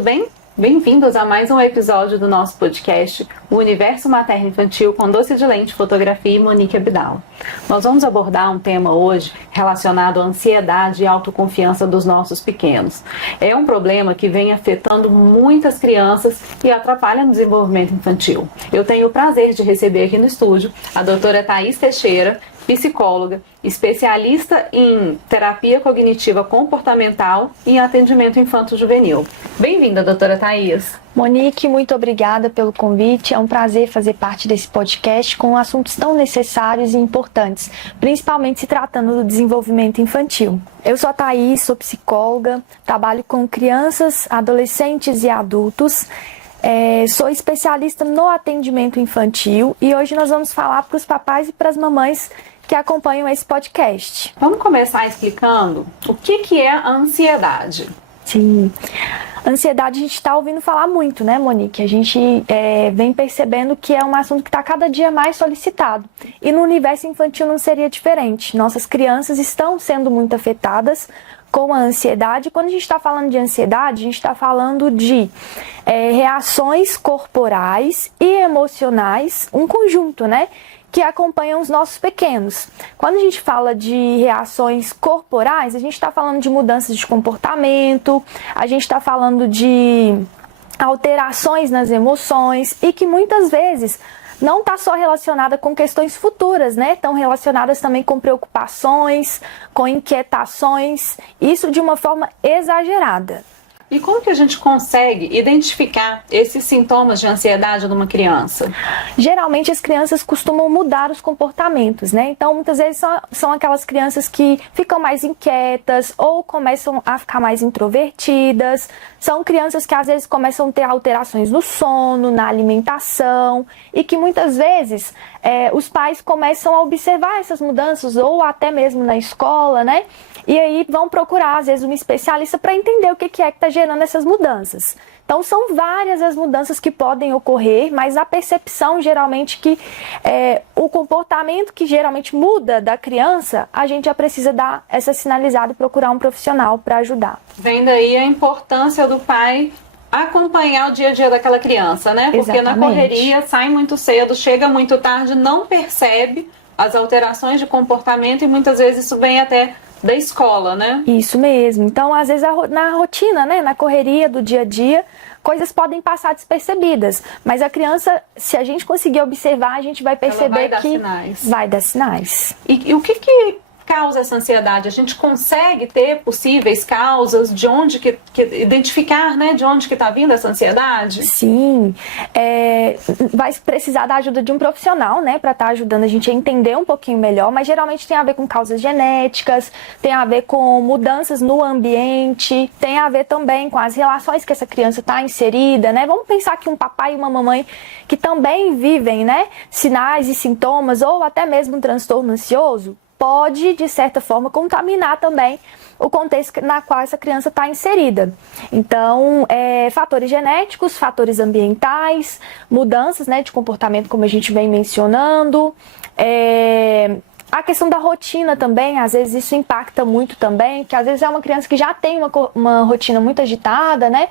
tudo bem? Bem-vindos a mais um episódio do nosso podcast, O Universo Materno-Infantil com Doce de Leite, Fotografia e Monique Abdala. Nós vamos abordar um tema hoje relacionado à ansiedade e autoconfiança dos nossos pequenos. É um problema que vem afetando muitas crianças e atrapalha no desenvolvimento infantil. Eu tenho o prazer de receber aqui no estúdio a doutora Thaís Teixeira, psicóloga, especialista em terapia cognitiva comportamental e em atendimento infanto-juvenil. Bem-vinda, doutora Thaís. Monique, muito obrigada pelo convite. É um prazer fazer parte desse podcast com assuntos tão necessários e importantes, principalmente se tratando do desenvolvimento infantil. Eu sou a Thaís, sou psicóloga, trabalho com crianças, adolescentes e adultos. Sou especialista no atendimento infantil e hoje nós vamos falar para os papais e para as mamães que acompanham esse podcast. Vamos começar explicando o que é a ansiedade. Sim, ansiedade a gente está ouvindo falar muito, né, Monique? A gente vem percebendo que é um assunto que está cada dia mais solicitado. E no universo infantil não seria diferente. Nossas crianças estão sendo muito afetadas com a ansiedade. Quando a gente está falando de ansiedade, a gente está falando de reações corporais e emocionais, um conjunto, né? Que acompanham os nossos pequenos. Quando a gente fala de reações corporais, a gente está falando de mudanças de comportamento, a gente está falando de alterações nas emoções e que muitas vezes não está só relacionada com questões futuras, né? Estão relacionadas também com preocupações, com inquietações, isso de uma forma exagerada. E como que a gente consegue identificar esses sintomas de ansiedade numa criança? Geralmente as crianças costumam mudar os comportamentos, né? Então muitas vezes são aquelas crianças que ficam mais inquietas ou começam a ficar mais introvertidas. São crianças que às vezes começam a ter alterações no sono, na alimentação e que muitas vezes os pais começam a observar essas mudanças ou até mesmo na escola, né? E aí vão procurar às vezes um especialista para entender o que é que está gerando essas mudanças. Então são várias as mudanças que podem ocorrer, mas a percepção geralmente que o comportamento que geralmente muda da criança, a gente já precisa dar essa sinalizada e procurar um profissional para ajudar. Vem daí a importância do pai acompanhar o dia a dia daquela criança, né? Porque Exatamente. Na correria sai muito cedo, chega muito tarde, não percebe as alterações de comportamento e muitas vezes isso vem até da escola, né? Isso mesmo. Então, às vezes, na rotina, né, na correria do dia a dia, coisas podem passar despercebidas. Mas a criança, se a gente conseguir observar, a gente vai perceber que vai dar sinais. E o que causa essa ansiedade? A gente consegue ter possíveis causas de onde que identificar, né, de onde que está vindo essa ansiedade? Sim, vai precisar da ajuda de um profissional, né, para estar ajudando a gente a entender um pouquinho melhor, mas geralmente tem a ver com causas genéticas, tem a ver com mudanças no ambiente, tem a ver também com as relações que essa criança está inserida, né? Vamos pensar que um papai e uma mamãe que também vivem, né, sinais e sintomas ou até mesmo um transtorno ansioso, pode, de certa forma, contaminar também o contexto na qual essa criança está inserida. Então, fatores genéticos, fatores ambientais, mudanças, né, de comportamento, como a gente vem mencionando, a questão da rotina também, às vezes isso impacta muito também, que às vezes é uma criança que já tem uma rotina muito agitada, né?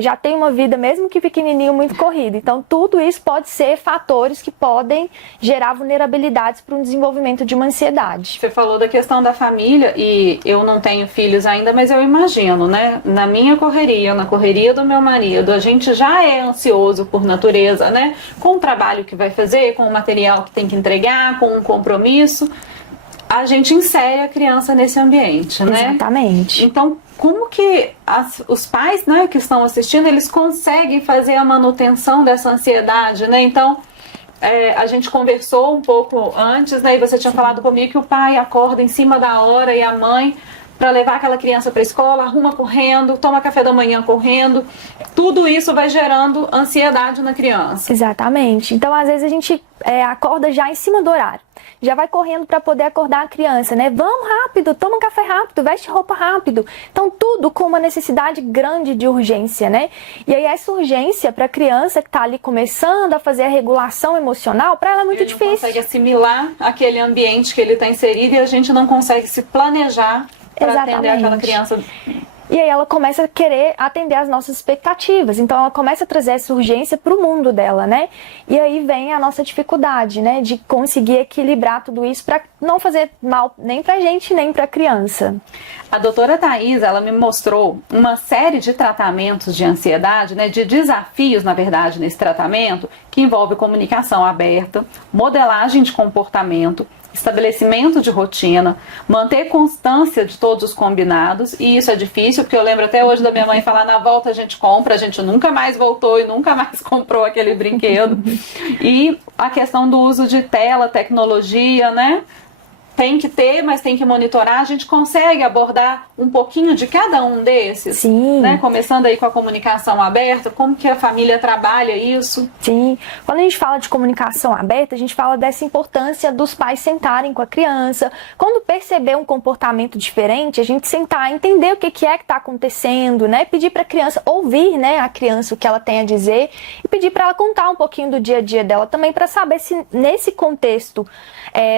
Já tem uma vida, mesmo que pequenininho, muito corrida. Então, tudo isso pode ser fatores que podem gerar vulnerabilidades para o desenvolvimento de uma ansiedade. Você falou da questão da família e eu não tenho filhos ainda, mas eu imagino, né? Na minha correria, na correria do meu marido, a gente já é ansioso por natureza, né? Com o trabalho que vai fazer, com o material que tem que entregar, com um compromisso. A gente insere a criança nesse ambiente, né? Exatamente. Então, como que os pais, né, que estão assistindo, eles conseguem fazer a manutenção dessa ansiedade, né? Então, a gente conversou um pouco antes, né? E você tinha falado comigo que o pai acorda em cima da hora e a mãe para levar aquela criança para a escola, arruma correndo, toma café da manhã correndo. Tudo isso vai gerando ansiedade na criança. Exatamente. Então, às vezes a gente acorda já em cima do horário. Já vai correndo para poder acordar a criança, né? Vamos rápido, toma um café rápido, veste roupa rápido. Então, tudo com uma necessidade grande de urgência, né? E aí, essa urgência para a criança que está ali começando a fazer a regulação emocional, para ela é muito difícil. Ele não consegue assimilar aquele ambiente que ele está inserido e a gente não consegue se planejar para atender aquela criança E aí ela começa a querer atender às nossas expectativas. Então ela começa a trazer essa urgência para o mundo dela, né? E aí vem a nossa dificuldade, né? De conseguir equilibrar tudo isso para não fazer mal nem pra gente, nem pra criança. A doutora Thais, ela me mostrou uma série de tratamentos de ansiedade, né? De desafios, na verdade, nesse tratamento, que envolve comunicação aberta, modelagem de comportamento, estabelecimento de rotina, manter constância de todos os combinados, e isso é difícil, porque eu lembro até hoje da minha mãe falar, na volta a gente compra, a gente nunca mais voltou e nunca mais comprou aquele brinquedo. E a questão do uso de tela, tecnologia, né? Tem que ter, mas tem que monitorar. A gente consegue abordar um pouquinho de cada um desses? Sim. Né? Começando aí com a comunicação aberta, como que a família trabalha isso? Sim. Quando a gente fala de comunicação aberta, a gente fala dessa importância dos pais sentarem com a criança. Quando perceber um comportamento diferente, a gente sentar, entender o que é que está acontecendo, né? Pedir para a criança ouvir, né, a criança o que ela tem a dizer e pedir para ela contar um pouquinho do dia a dia dela também, para saber se nesse contexto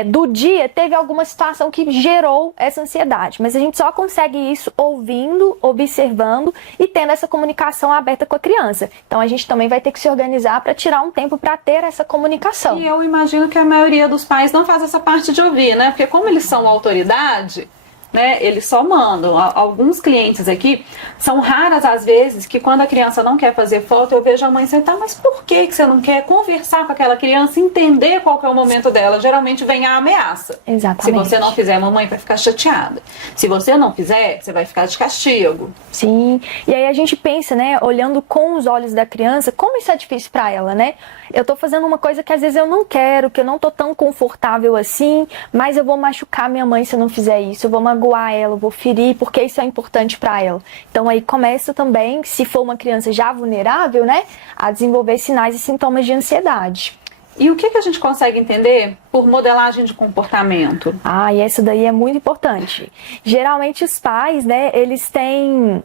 do dia teve alguma situação que gerou essa ansiedade. Mas a gente só consegue isso ouvindo, observando e tendo essa comunicação aberta com a criança. Então a gente também vai ter que se organizar para tirar um tempo para ter essa comunicação. E eu imagino que a maioria dos pais não faz essa parte de ouvir, né? Porque como eles são autoridade, né, eles só mandam. Alguns clientes aqui, são raras as vezes que quando a criança não quer fazer foto, eu vejo a mãe sentar, mas por que você não quer conversar com aquela criança, entender qual que é o momento dela? Geralmente vem a ameaça. Exatamente. Se você não fizer, a mamãe vai ficar chateada. Se você não fizer, você vai ficar de castigo. Sim, e aí a gente pensa, né, olhando com os olhos da criança, como isso é difícil para ela, né? Eu tô fazendo uma coisa que às vezes eu não quero, que eu não tô tão confortável assim, mas eu vou machucar minha mãe se eu não fizer isso, eu vou magoar ela, eu vou ferir, porque isso é importante para ela. Então aí começa também, se for uma criança já vulnerável, né, a desenvolver sinais e sintomas de ansiedade. E o que a gente consegue entender por modelagem de comportamento? E essa daí é muito importante. Geralmente os pais, né, eles têm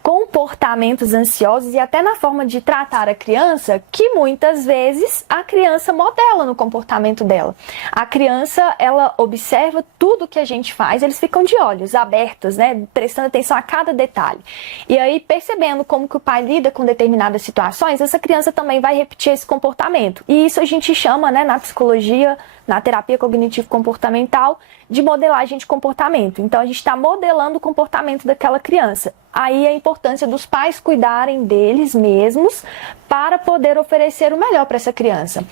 comportamentos ansiosos e até na forma de tratar a criança, que muitas vezes a criança modela no comportamento dela. A criança, ela observa tudo que a gente faz, eles ficam de olhos abertos, né, prestando atenção a cada detalhe. E aí, percebendo como que o pai lida com determinadas situações, essa criança também vai repetir esse comportamento. E isso a gente chama, né, na psicologia, na terapia cognitivo-comportamental, de modelagem de comportamento. Então, a gente está modelando o comportamento daquela criança. Aí a importância dos pais cuidarem deles mesmos para poder oferecer o melhor para essa criança.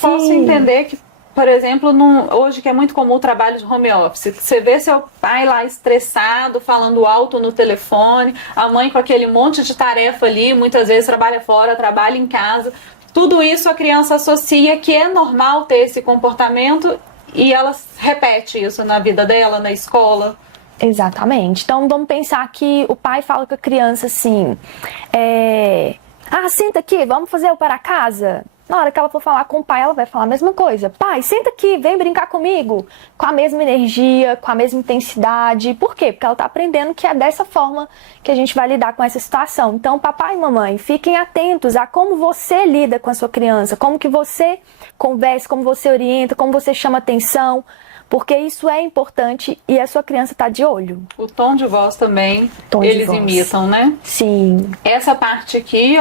Posso entender que, por exemplo, hoje que é muito comum o trabalho de home office, você vê seu pai lá estressado, falando alto no telefone, a mãe com aquele monte de tarefa ali, muitas vezes trabalha fora, trabalha em casa. Tudo isso a criança associa que é normal ter esse comportamento e ela repete isso na vida dela, na escola. Exatamente. Então vamos pensar que o pai fala com a criança assim, senta aqui, vamos fazer o para casa. Na hora que ela for falar com o pai, ela vai falar a mesma coisa. Pai, senta aqui, vem brincar comigo. Com a mesma energia, com a mesma intensidade. Por quê? Porque ela está aprendendo que é dessa forma que a gente vai lidar com essa situação. Então, papai e mamãe, fiquem atentos a como você lida com a sua criança, como que você conversa, como você orienta, como você chama atenção. Porque isso é importante e a sua criança está de olho. O tom de voz também, eles imitam, né? Sim. Essa parte aqui,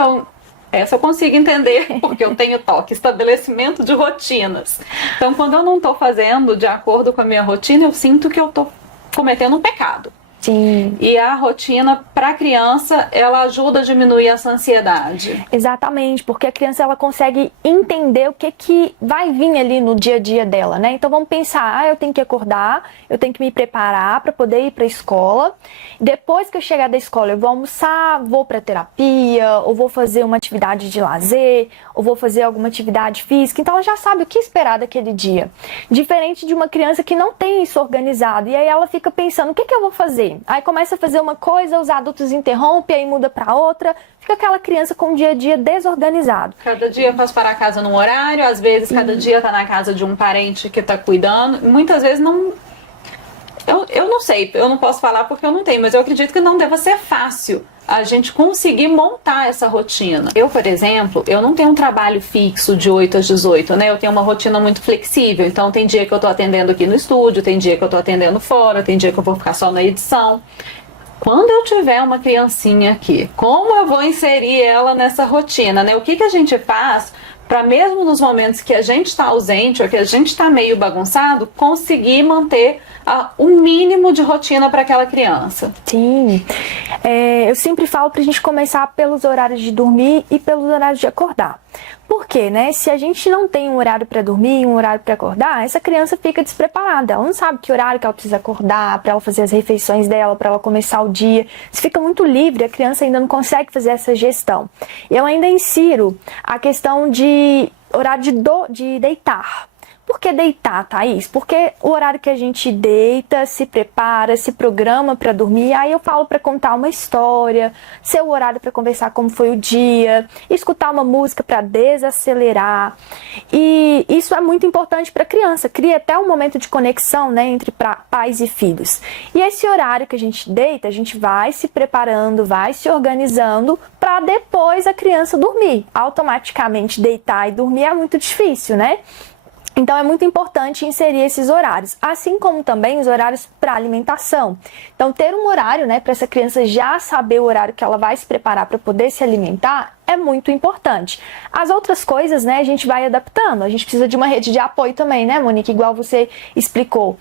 essa eu consigo entender, porque eu tenho toque, estabelecimento de rotinas. Então, quando eu não estou fazendo de acordo com a minha rotina, eu sinto que eu estou cometendo um pecado. Sim. E a rotina para a criança, ela ajuda a diminuir essa ansiedade. Exatamente, porque a criança ela consegue entender o que vai vir ali no dia a dia dela, né? Então vamos pensar, eu tenho que acordar, eu tenho que me preparar para poder ir para a escola. Depois que eu chegar da escola, eu vou almoçar, vou para terapia, ou vou fazer uma atividade de lazer, ou vou fazer alguma atividade física. Então ela já sabe o que esperar daquele dia. Diferente de uma criança que não tem isso organizado, e aí ela fica pensando, o que eu vou fazer? Aí começa a fazer uma coisa, os adultos interrompem, aí muda para outra, fica aquela criança com o dia a dia desorganizado. Cada dia faz para casa num horário, às vezes cada dia tá na casa de um parente que tá cuidando, muitas vezes não... Eu não sei, eu não posso falar porque eu não tenho, mas eu acredito que não deva ser fácil a gente conseguir montar essa rotina. Eu, por exemplo, eu não tenho um trabalho fixo de 8 às 18, né? Eu tenho uma rotina muito flexível, então tem dia que eu tô atendendo aqui no estúdio, tem dia que eu tô atendendo fora, tem dia que eu vou ficar só na edição. quando eu tiver uma criancinha aqui, como eu vou inserir ela nessa rotina, né? O que a gente faz para mesmo nos momentos que a gente está ausente ou que a gente está meio bagunçado, conseguir manter um mínimo de rotina para aquela criança? Sim, eu sempre falo para a gente começar pelos horários de dormir e pelos horários de acordar. Por quê, né? Se a gente não tem um horário para dormir e um horário para acordar, essa criança fica despreparada. Ela não sabe que horário que ela precisa acordar, para ela fazer as refeições dela, para ela começar o dia. Se fica muito livre, a criança ainda não consegue fazer essa gestão. Eu ainda insiro a questão de horário de deitar. Por que deitar, Thaís? Porque o horário que a gente deita, se prepara, se programa para dormir, aí eu falo para contar uma história, seu horário para conversar como foi o dia, escutar uma música para desacelerar. E isso é muito importante para a criança, cria até um momento de conexão, né, entre pais e filhos. E esse horário que a gente deita, a gente vai se preparando, vai se organizando para depois a criança dormir. Automaticamente deitar e dormir é muito difícil, né? Então é muito importante inserir esses horários, assim como também os horários para alimentação. Então ter um horário, né, para essa criança já saber o horário que ela vai se preparar para poder se alimentar é muito importante. As outras coisas, né, a gente vai adaptando. A gente precisa de uma rede de apoio também, né, Monique? Igual você explicou.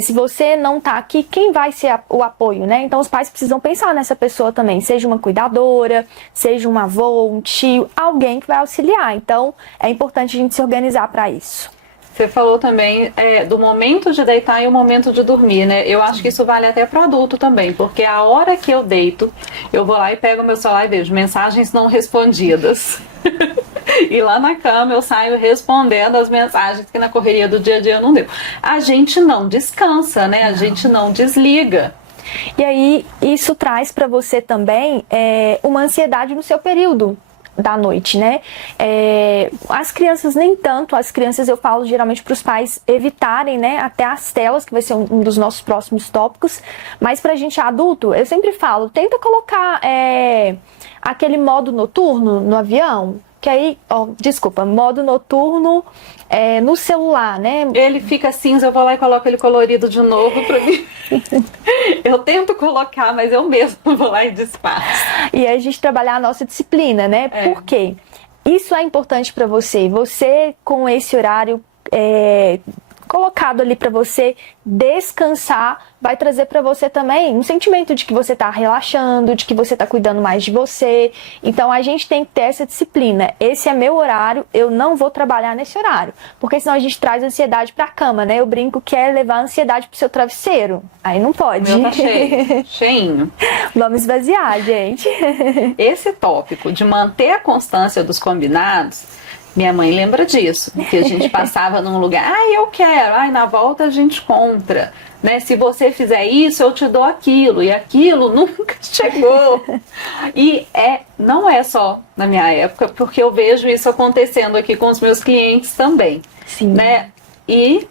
Se você não tá aqui, quem vai ser o apoio, né? Então os pais precisam pensar nessa pessoa também, seja uma cuidadora, seja um avô, um tio, alguém que vai auxiliar. Então é importante a gente se organizar para isso. Você falou também do momento de deitar e o momento de dormir, né? Eu acho que isso vale até para adulto também, porque a hora que eu deito, eu vou lá e pego meu celular e vejo mensagens não respondidas. E lá na cama eu saio respondendo as mensagens que na correria do dia a dia não deu. A gente não descansa, né? A gente não desliga. E aí isso traz para você também uma ansiedade no seu período da noite, né? As crianças nem tanto, as crianças eu falo geralmente para os pais evitarem, né, até as telas, que vai ser um dos nossos próximos tópicos, mas pra gente adulto, eu sempre falo, tenta colocar aquele modo noturno no avião, que aí, modo noturno no celular, né? Ele fica cinza, eu vou lá e coloco ele colorido de novo pra mim. Eu tento colocar, mas eu mesmo vou lá e desfaço. E aí a gente trabalhar a nossa disciplina, né? Por quê? Isso é importante para você. Você, com esse horário colocado ali para você descansar, vai trazer para você também um sentimento de que você tá relaxando, de que você tá cuidando mais de você. Então a gente tem que ter essa disciplina. Esse é meu horário, eu não vou trabalhar nesse horário, porque senão a gente traz ansiedade pra cama, né? Eu brinco que é levar a ansiedade pro seu travesseiro. Aí não pode. O meu tá cheio, cheinho. Vamos esvaziar, gente. Esse tópico de manter a constância dos combinados, minha mãe lembra disso, que a gente passava num lugar, eu quero, na volta a gente compra, né? Se você fizer isso, eu te dou aquilo, e aquilo nunca chegou. E não é só na minha época, porque eu vejo isso acontecendo aqui com os meus clientes também. Sim. Né? E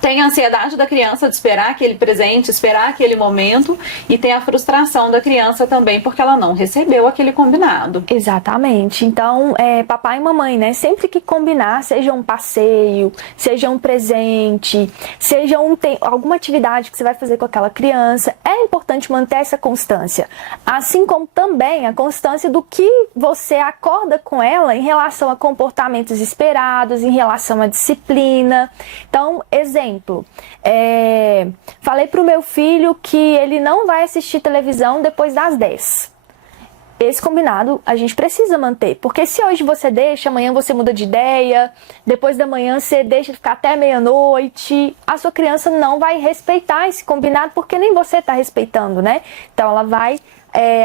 tem a ansiedade da criança de esperar aquele presente, esperar aquele momento, e tem a frustração da criança também porque ela não recebeu aquele combinado. Exatamente. Então, papai e mamãe, né? Sempre que combinar, seja um passeio, seja um presente, seja alguma atividade que você vai fazer com aquela criança, é importante manter essa constância. Assim como também a constância do que você acorda com ela em relação a comportamentos esperados, em relação à disciplina. Então, exemplo, falei pro meu filho que ele não vai assistir televisão depois das 10. Esse combinado a gente precisa manter, porque se hoje você deixa, amanhã você muda de ideia, depois da manhã você deixa ficar até meia-noite, a sua criança não vai respeitar esse combinado, porque nem você está respeitando, né? Então ela vai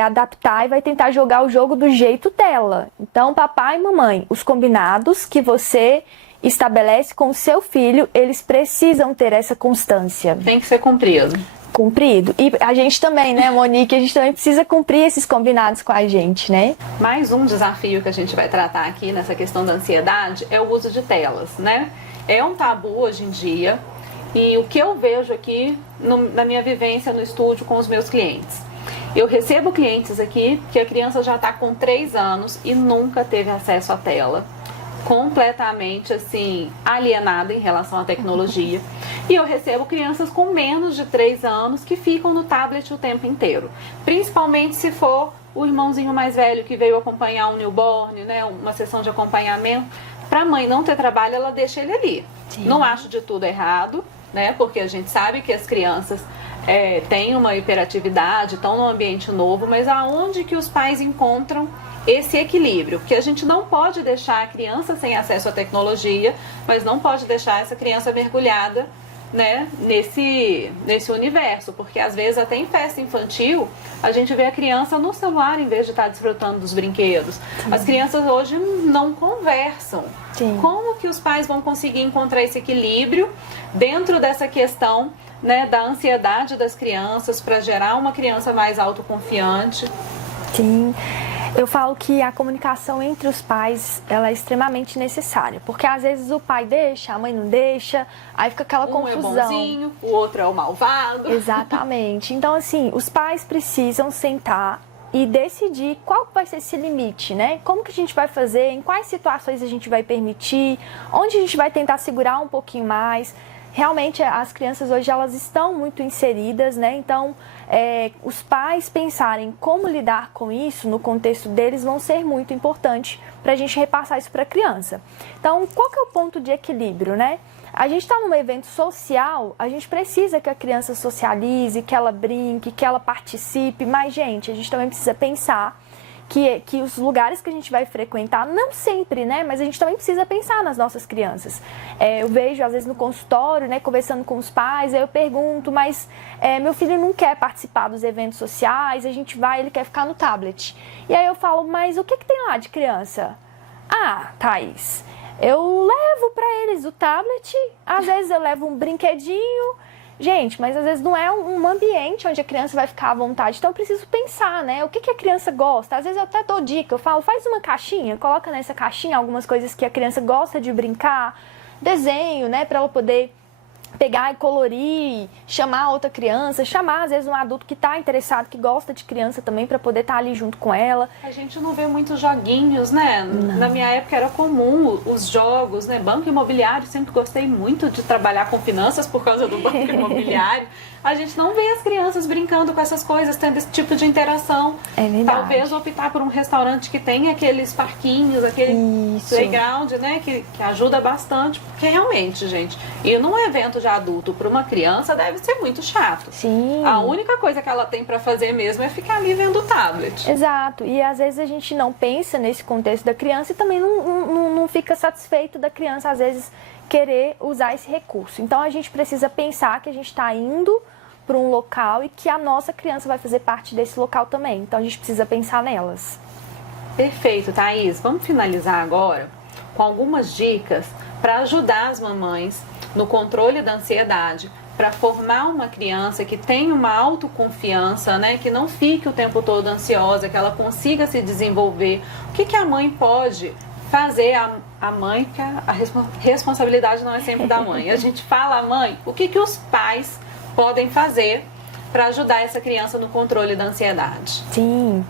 adaptar e vai tentar jogar o jogo do jeito dela. Então, papai e mamãe, os combinados que você estabelece com o seu filho, eles precisam ter essa constância. Tem que ser cumprido. Cumprido. E a gente também, né, Monique? A gente também precisa cumprir esses combinados com a gente, né? Mais um desafio que a gente vai tratar aqui nessa questão da ansiedade é o uso de telas, né? É um tabu hoje em dia, e o que eu vejo aqui na minha vivência no estúdio com os meus clientes. Eu recebo clientes aqui que a criança já está com 3 anos e nunca teve acesso à tela, completamente assim alienada em relação à tecnologia, E eu recebo crianças com menos de 3 anos que ficam no tablet o tempo inteiro. Principalmente se for o irmãozinho mais velho que veio acompanhar um newborn, né, uma sessão de acompanhamento. Para a mãe não ter trabalho, ela deixa ele ali. Sim. Não acho de tudo errado, né, porque a gente sabe que as crianças têm uma hiperatividade, estão num ambiente novo, mas aonde que os pais encontram esse equilíbrio? Porque a gente não pode deixar a criança sem acesso à tecnologia, mas não pode deixar essa criança mergulhada, né, nesse universo, porque às vezes até em festa infantil a gente vê a criança no celular em vez de estar desfrutando dos brinquedos. Sim. As crianças hoje não conversam. Sim. Como que os pais vão conseguir encontrar esse equilíbrio dentro dessa questão, né, da ansiedade das crianças para gerar uma criança mais autoconfiante? Sim. Eu falo que a comunicação entre os pais, ela é extremamente necessária, porque às vezes o pai deixa, a mãe não deixa, aí fica aquela confusão. Um é bonzinho, o outro é o malvado. Exatamente. Então, assim, os pais precisam sentar e decidir qual vai ser esse limite, né? Como que a gente vai fazer, em quais situações a gente vai permitir, onde a gente vai tentar segurar um pouquinho mais. Realmente, as crianças hoje, elas estão muito inseridas, né? Então, os pais pensarem como lidar com isso no contexto deles vão ser muito importante para a gente repassar isso para a criança. Então, qual que é o ponto de equilíbrio, né? A gente está num evento social, a gente precisa que a criança socialize, que ela brinque, que ela participe, mas, gente, a gente também precisa pensar que os lugares que a gente vai frequentar, não sempre, né? Mas a gente também precisa pensar nas nossas crianças. Eu vejo, às vezes, no consultório, né? Conversando com os pais, aí eu pergunto, mas meu filho não quer participar dos eventos sociais, a gente vai, ele quer ficar no tablet. E aí eu falo, mas o que tem lá de criança? Ah, Thaís, eu levo para eles o tablet, às vezes eu levo um brinquedinho. Gente, mas às vezes não é um ambiente onde a criança vai ficar à vontade. Então eu preciso pensar, né? O que a criança gosta? Às vezes eu até dou dica, eu falo, faz uma caixinha, coloca nessa caixinha algumas coisas que a criança gosta de brincar, desenho, né? Para ela poder pegar e colorir, chamar outra criança, chamar às vezes um adulto que está interessado, que gosta de criança também, para poder estar ali junto com ela. A gente não vê muitos joguinhos, né? Não. Na minha época era comum os jogos, né? Banco imobiliário, sempre gostei muito de trabalhar com finanças por causa do banco imobiliário. A gente não vê as crianças brincando com essas coisas, tendo esse tipo de interação. É verdade. Talvez optar por um restaurante que tem aqueles parquinhos, aquele playground, né? Que ajuda bastante, porque realmente, gente, ir num evento de adulto para uma criança deve ser muito chato. Sim. A única coisa que ela tem para fazer mesmo é ficar ali vendo o tablet. Exato. E às vezes a gente não pensa nesse contexto da criança e também não fica satisfeito da criança, às vezes, querer usar esse recurso. Então a gente precisa pensar que a gente está indo para um local e que a nossa criança vai fazer parte desse local também. Então a gente precisa pensar nelas. Perfeito, Thaís. Vamos finalizar agora com algumas dicas para ajudar as mamães no controle da ansiedade, para formar uma criança que tenha uma autoconfiança, né, que não fique o tempo todo ansiosa, que ela consiga se desenvolver. O que a mãe pode fazer? A mãe, que a responsabilidade não é sempre da mãe. A gente fala a mãe, o que os pais podem fazer para ajudar essa criança no controle da ansiedade? Sim.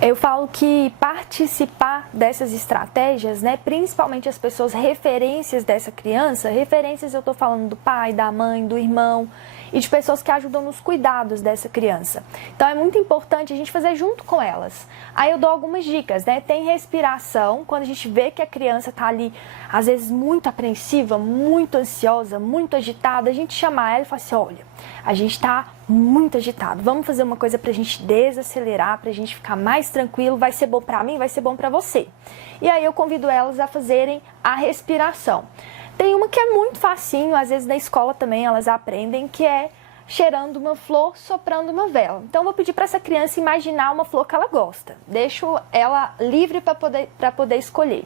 Eu falo que participar dessas estratégias, né, principalmente as pessoas referências dessa criança, referências eu estou falando do pai, da mãe, do irmão e de pessoas que ajudam nos cuidados dessa criança. Então é muito importante a gente fazer junto com elas. Aí eu dou algumas dicas, né? Tem respiração, quando a gente vê que a criança está ali, às vezes muito apreensiva, muito ansiosa, muito agitada, a gente chama ela e fala assim, olha, a gente está muito agitado, vamos fazer uma coisa para a gente desacelerar, para a gente ficar mais tranquilo, vai ser bom para mim, vai ser bom para você. E aí eu convido elas a fazerem a respiração. Tem uma que é muito facinho, às vezes na escola também elas aprendem, que é cheirando uma flor, soprando uma vela. Então eu vou pedir para essa criança imaginar uma flor que ela gosta. Deixo ela livre para poder escolher.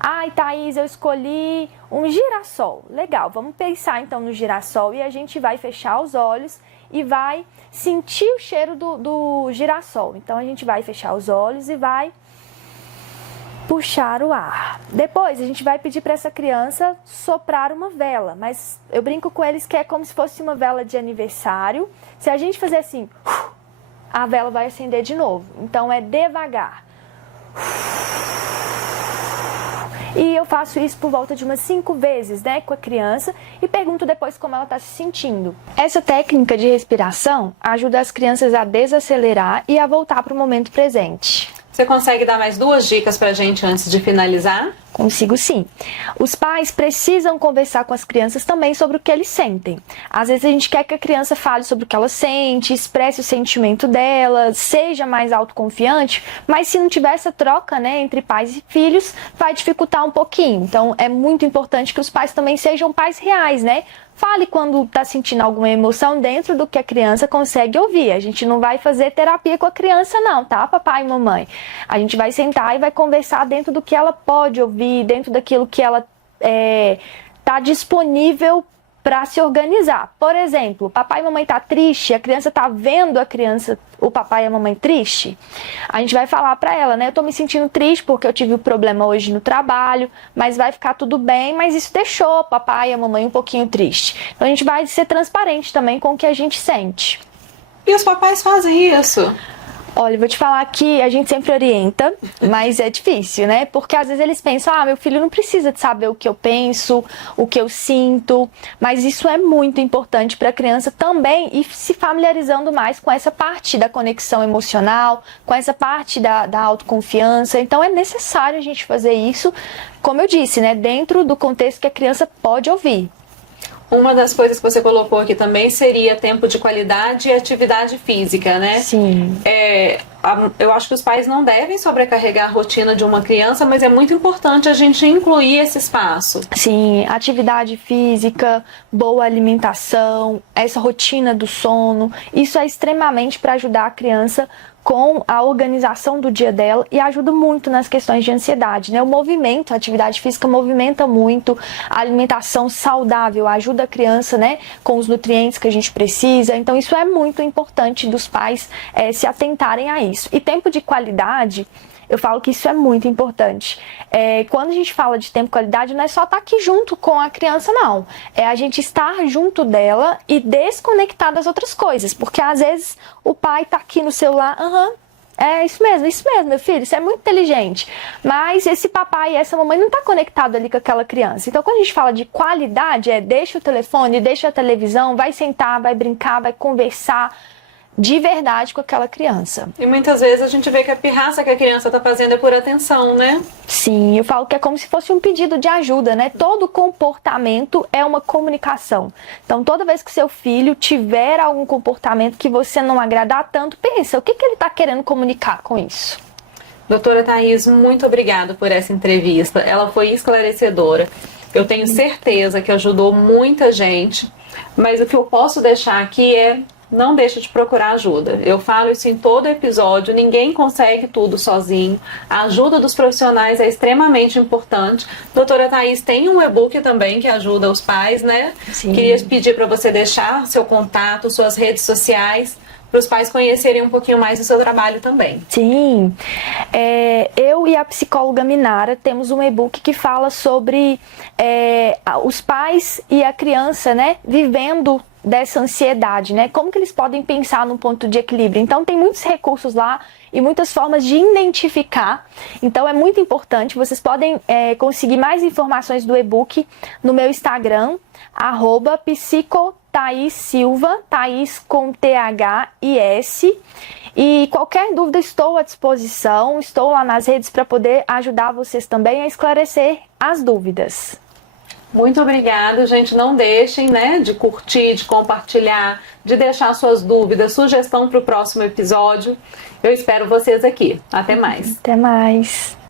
Ai, Thaís, eu escolhi um girassol. Legal, vamos pensar então no girassol e a gente vai fechar os olhos e vai sentir o cheiro do girassol. Então a gente vai fechar os olhos e vai puxar o ar. Depois a gente vai pedir para essa criança soprar uma vela, mas eu brinco com eles que é como se fosse uma vela de aniversário. Se a gente fazer assim, a vela vai acender de novo. Então é devagar. E eu faço isso por volta de umas 5 vezes, né, com a criança e pergunto depois como ela está se sentindo. Essa técnica de respiração ajuda as crianças a desacelerar e a voltar para o momento presente. Você consegue dar mais 2 dicas pra gente antes de finalizar? Consigo sim. Os pais precisam conversar com as crianças também sobre o que eles sentem. Às vezes a gente quer que a criança fale sobre o que ela sente, expresse o sentimento dela, seja mais autoconfiante, mas se não tiver essa troca, né, entre pais e filhos, vai dificultar um pouquinho. Então é muito importante que os pais também sejam pais reais, né? Fale quando está sentindo alguma emoção dentro do que a criança consegue ouvir. A gente não vai fazer terapia com a criança não, tá, papai e mamãe? A gente vai sentar e vai conversar dentro do que ela pode ouvir, dentro daquilo que ela está disponível para se organizar. Por exemplo, papai e mamãe tá triste, a criança tá vendo o papai e a mamãe triste, a gente vai falar para ela, né? Eu tô me sentindo triste porque eu tive um problema hoje no trabalho, mas vai ficar tudo bem, mas isso deixou o papai e a mamãe um pouquinho triste. Então a gente vai ser transparente também com o que a gente sente. E os papais fazem isso? Olha, eu vou te falar que a gente sempre orienta, mas é difícil, né? Porque às vezes eles pensam, meu filho não precisa de saber o que eu penso, o que eu sinto, mas isso é muito importante para a criança também ir se familiarizando mais com essa parte da conexão emocional, com essa parte da autoconfiança. Então é necessário a gente fazer isso, como eu disse, né? Dentro do contexto que a criança pode ouvir. Uma das coisas que você colocou aqui também seria tempo de qualidade e atividade física, né? Sim. Eu acho que os pais não devem sobrecarregar a rotina de uma criança, mas é muito importante a gente incluir esse espaço. Sim, atividade física, boa alimentação, essa rotina do sono, isso é extremamente para ajudar a criança com a organização do dia dela e ajuda muito nas questões de ansiedade, né? O movimento, a atividade física movimenta muito, a alimentação saudável ajuda a criança, né, com os nutrientes que a gente precisa. Então isso é muito importante dos pais se atentarem a isso. E tempo de qualidade, eu falo que isso é muito importante. Quando a gente fala de tempo de qualidade, não é só estar aqui junto com a criança, não. É a gente estar junto dela e desconectar das outras coisas. Porque às vezes o pai está aqui no celular, é isso mesmo, meu filho, isso é muito inteligente. Mas esse papai e essa mamãe não tá conectado ali com aquela criança. Então quando a gente fala de qualidade, deixa o telefone, deixa a televisão, vai sentar, vai brincar, vai conversar de verdade com aquela criança. E muitas vezes a gente vê que a pirraça que a criança está fazendo é por atenção, né? Sim, eu falo que é como se fosse um pedido de ajuda, né? Todo comportamento é uma comunicação. Então, toda vez que seu filho tiver algum comportamento que você não agradar tanto, pensa, o que ele está querendo comunicar com isso? Doutora Thaís, muito obrigada por essa entrevista. Ela foi esclarecedora. Eu tenho certeza que ajudou muita gente, mas o que eu posso deixar aqui não deixa de procurar ajuda. Eu falo isso em todo episódio, ninguém consegue tudo sozinho. A ajuda dos profissionais é extremamente importante. Doutora Thaís, tem um e-book também que ajuda os pais, né? Sim. Queria pedir para você deixar seu contato, suas redes sociais, para os pais conhecerem um pouquinho mais do seu trabalho também. Sim, eu e a psicóloga Minara temos um e-book que fala sobre os pais e a criança, né, vivendo dessa ansiedade, né? Como que eles podem pensar num ponto de equilíbrio? Então tem muitos recursos lá e muitas formas de identificar. Então é muito importante. Vocês podem conseguir mais informações do e-book no meu Instagram, @psicotaissilva, Thaís com THIS. E qualquer dúvida estou à disposição, estou lá nas redes para poder ajudar vocês também a esclarecer as dúvidas. Muito obrigada, gente. Não deixem, né, de curtir, de compartilhar, de deixar suas dúvidas, sugestão para o próximo episódio. Eu espero vocês aqui. Até mais. Até mais.